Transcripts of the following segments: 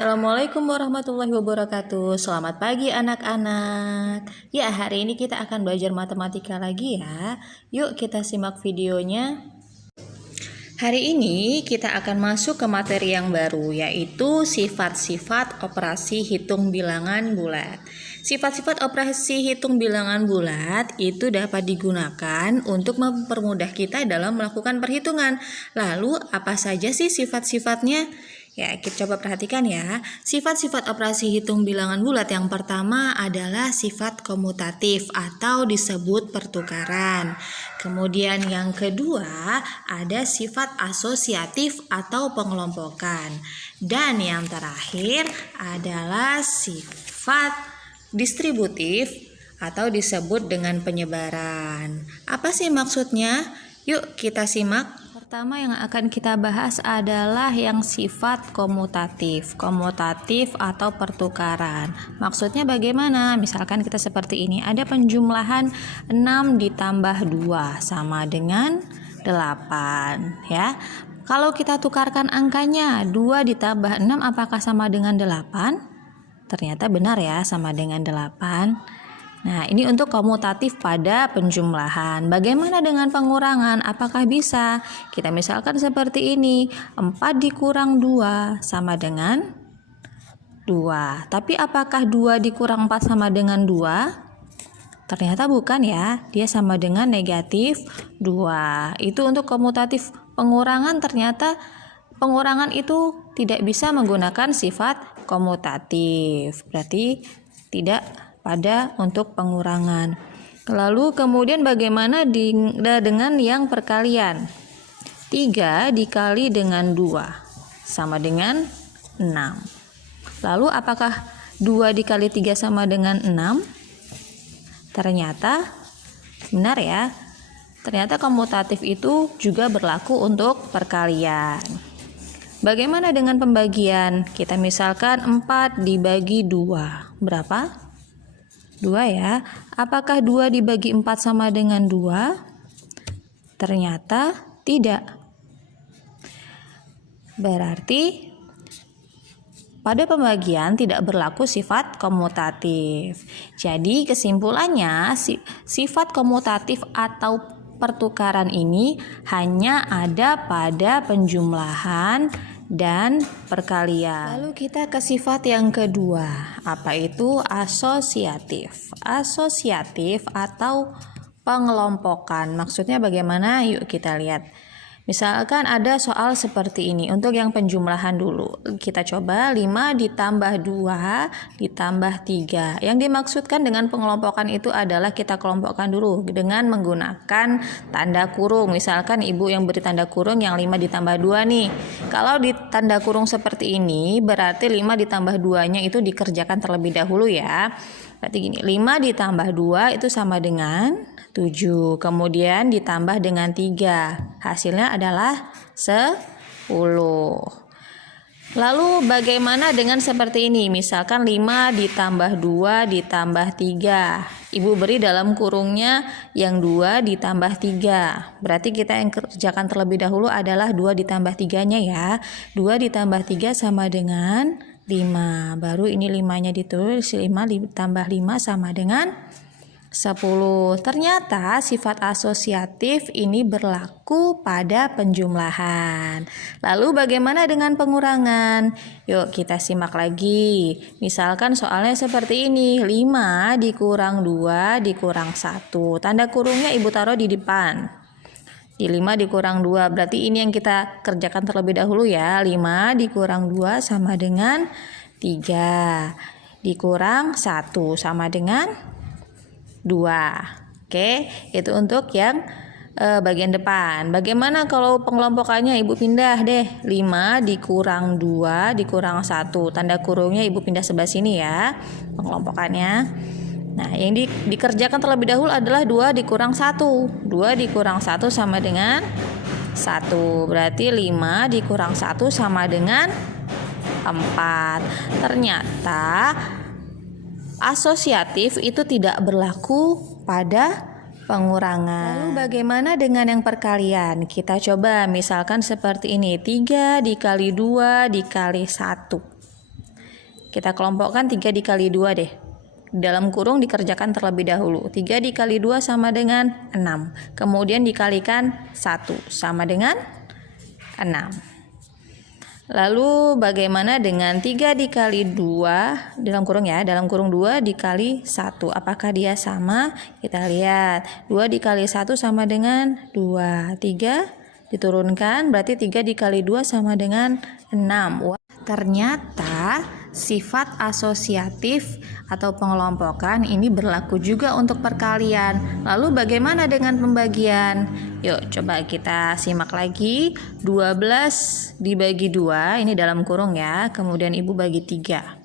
Assalamualaikum warahmatullahi wabarakatuh. Selamat pagi anak-anak. Ya, hari ini kita akan belajar matematika lagi ya. Yuk kita simak videonya. Hari ini kita akan masuk ke materi yang baru, yaitu sifat-sifat operasi hitung bilangan bulat. Sifat-sifat operasi hitung bilangan bulat itu dapat digunakan untuk mempermudah kita dalam melakukan perhitungan. Lalu apa saja sih sifat-sifatnya? Ya, kita coba perhatikan ya. Sifat-sifat operasi hitung bilangan bulat yang pertama adalah sifat komutatif atau disebut pertukaran. Kemudian yang kedua ada sifat asosiatif atau pengelompokan. Dan yang terakhir adalah sifat distributif atau disebut dengan penyebaran. Apa sih maksudnya? Yuk kita simak. Pertama yang akan kita bahas adalah yang sifat komutatif. Komutatif atau pertukaran. Maksudnya bagaimana? Misalkan kita seperti ini, ada penjumlahan 6 ditambah 2 sama dengan 8 ya. Kalau kita tukarkan angkanya 2 ditambah 6 apakah sama dengan 8? Ternyata benar ya, sama dengan 8. Nah, ini untuk komutatif pada penjumlahan. Bagaimana dengan pengurangan? Apakah bisa? Kita misalkan seperti ini, 4 dikurang 2 sama dengan 2. Tapi apakah 2 dikurang 4 sama dengan 2? Ternyata bukan ya, dia sama dengan negatif 2. Itu untuk komutatif. Pengurangan ternyata pengurangan itu tidak bisa menggunakan sifat komutatif. Berarti tidak pada untuk pengurangan. Lalu kemudian bagaimana dengan yang perkalian? 3 dikali dengan 2 sama dengan 6. Lalu apakah 2 dikali 3 sama dengan 6? Ternyata benar ya. Ternyata komutatif itu juga berlaku untuk perkalian. Bagaimana dengan pembagian? Kita misalkan 4 dibagi 2. Berapa? 2 ya. Apakah 2 dibagi 4 sama dengan 2? Ternyata tidak. Berarti pada pembagian tidak berlaku sifat komutatif. Jadi kesimpulannya sifat komutatif atau pertukaran ini hanya ada pada penjumlahan dan perkalian. Lalu kita ke sifat yang kedua, apa itu asosiatif. Asosiatif atau pengelompokan. Maksudnya bagaimana? Yuk kita lihat. Misalkan ada soal seperti ini. Untuk yang penjumlahan dulu. Kita coba 5 ditambah 2 ditambah 3. Yang dimaksudkan dengan pengelompokan itu adalah kita kelompokkan dulu dengan menggunakan tanda kurung. Misalkan ibu yang beri tanda kurung yang 5 ditambah 2 nih. Kalau di tanda kurung seperti ini berarti 5 ditambah 2-nya itu dikerjakan terlebih dahulu ya. Berarti gini, 5 ditambah 2 itu sama dengan 7. Kemudian ditambah dengan 3. Hasilnya adalah 10. Lalu bagaimana dengan seperti ini? Misalkan 5 ditambah 2 ditambah 3. Ibu beri dalam kurungnya yang 2 ditambah 3. Berarti kita yang kerjakan terlebih dahulu adalah 2 ditambah 3-nya ya. 2 ditambah 3 sama dengan 5. Baru ini 5-nya ditulis, 5 ditambah 5 sama dengan 10. Ternyata sifat asosiatif ini berlaku pada penjumlahan. Lalu bagaimana dengan pengurangan? Yuk kita simak lagi. Misalkan soalnya seperti ini, 5 dikurang 2 dikurang 1. Tanda kurungnya ibu taruh di depan. Di 5 dikurang 2, berarti ini yang kita kerjakan terlebih dahulu ya. 5 dikurang 2 sama dengan 3. Dikurang 1 sama dengan 2. Oke, itu untuk yang bagian depan. Bagaimana kalau pengelompokannya? Ibu pindah deh. 5 dikurang 2 dikurang 1. Tanda kurungnya ibu pindah sebelah sini ya. Pengelompokannya. Nah, yang dikerjakan terlebih dahulu adalah 2 dikurang 1. 2 dikurang 1 sama dengan 1. Berarti 5 dikurang 1 sama dengan 4. Ternyata asosiatif itu tidak berlaku pada pengurangan. Lalu bagaimana dengan yang perkalian? Kita coba misalkan seperti ini. 3 dikali 2 dikali 1. Kita kelompokkan 3 dikali 2 deh. Dalam kurung dikerjakan terlebih dahulu. 3 dikali 2 sama dengan 6. Kemudian dikalikan 1 sama dengan 6. Lalu bagaimana dengan 3 dikali 2 dalam kurung ya, dalam kurung 2 dikali 1. Apakah dia sama? Kita lihat. 2 dikali 1 sama dengan 2. 3 diturunkan, berarti 3 dikali 2 sama dengan 6. Wah, ternyata sifat asosiatif atau pengelompokan ini berlaku juga untuk perkalian. Lalu bagaimana dengan pembagian? Yuk coba kita simak lagi. 12 dibagi 2, ini dalam kurung ya, kemudian ibu bagi 3.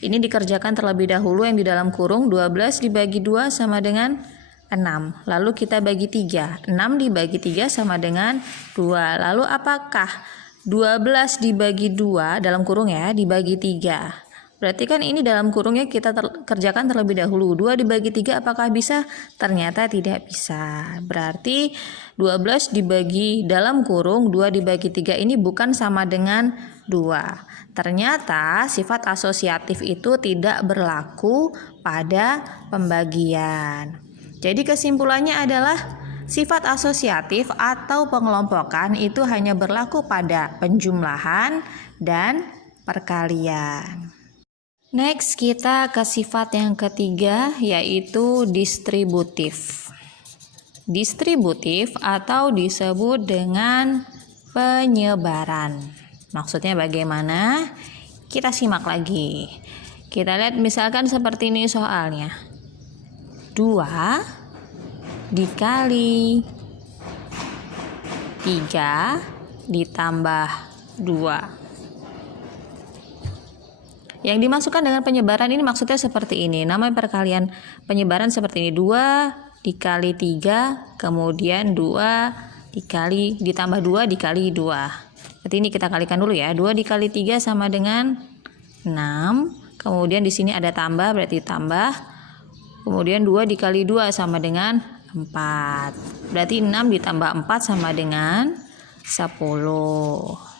Ini dikerjakan terlebih dahulu yang di dalam kurung. 12 dibagi 2 sama dengan 6. Lalu kita bagi 3. 6 dibagi 3 sama dengan 2. Lalu apakah 12 dibagi 2 dalam kurung ya, dibagi 3? Berarti kan ini dalam kurungnya kita kerjakan terlebih dahulu. 2 dibagi 3 apakah bisa? Ternyata tidak bisa. Berarti 12 dibagi dalam kurung 2 dibagi 3 ini bukan sama dengan 2. Ternyata sifat asosiatif itu tidak berlaku pada pembagian. Jadi kesimpulannya adalah sifat asosiatif atau pengelompokan itu hanya berlaku pada penjumlahan dan perkalian. Next kita ke sifat yang ketiga, yaitu distributif. Distributif atau disebut dengan penyebaran. Maksudnya bagaimana? Kita simak lagi. Kita lihat misalkan seperti ini soalnya. 2 dikali 3 ditambah 2. Yang dimasukkan dengan penyebaran ini maksudnya seperti ini. Nama perkalian penyebaran seperti ini. 2 dikali 3, kemudian 2 dikali ditambah 2 dikali 2. Berarti ini kita kalikan dulu ya. 2 dikali 3 sama dengan 6. Kemudian di sini ada tambah, berarti tambah. Kemudian 2 dikali 2 sama dengan 4. Berarti 6 ditambah 4 sama dengan 10.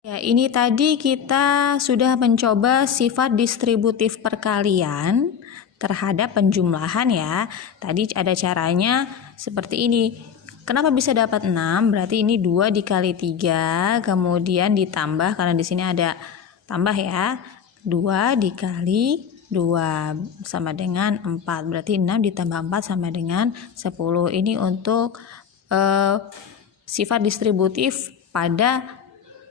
Ya, ini tadi kita sudah mencoba sifat distributif perkalian terhadap penjumlahan ya. Tadi ada caranya seperti ini. Kenapa bisa dapat 6? Berarti ini 2 dikali 3, kemudian ditambah karena di sini ada tambah ya. 2 dikali 2 sama dengan 4. Berarti 6 ditambah 4 sama dengan 10. Ini untuk sifat distributif pada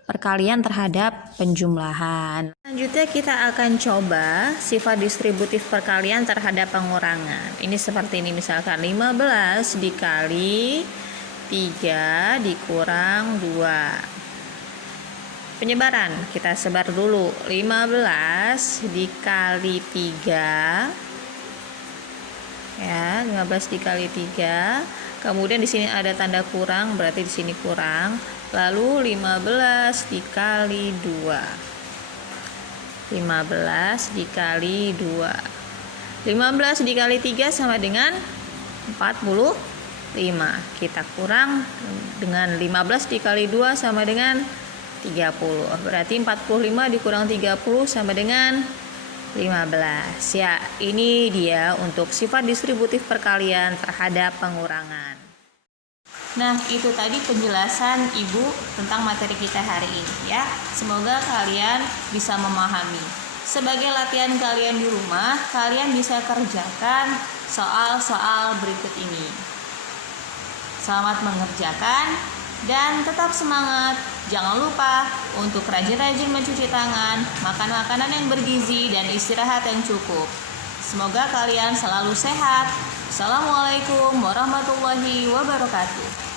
perkalian terhadap penjumlahan. Selanjutnya kita akan coba sifat distributif perkalian terhadap pengurangan. Ini seperti ini, misalkan 15 dikali 3 dikurang 2. Penyebaran kita sebar dulu. 15 dikali 3 ya, 15 dikali 3. Kemudian di sini ada tanda kurang, berarti di sini kurang. Lalu 15 dikali 2. 15 dikali 2. 15 dikali 3 sama dengan 45. Kita kurang dengan 15 dikali 2 sama dengan 30. Berarti 45 dikurang 30 sama dengan 15. Ya, ini dia untuk sifat distributif perkalian terhadap pengurangan. Nah, itu tadi penjelasan Ibu tentang materi kita hari ini ya. Semoga kalian bisa memahami. Sebagai latihan kalian di rumah, kalian bisa kerjakan soal-soal berikut ini. Selamat mengerjakan dan tetap semangat. Jangan lupa untuk rajin-rajin mencuci tangan, makan makanan yang bergizi, dan istirahat yang cukup. Semoga kalian selalu sehat. Assalamualaikum warahmatullahi wabarakatuh.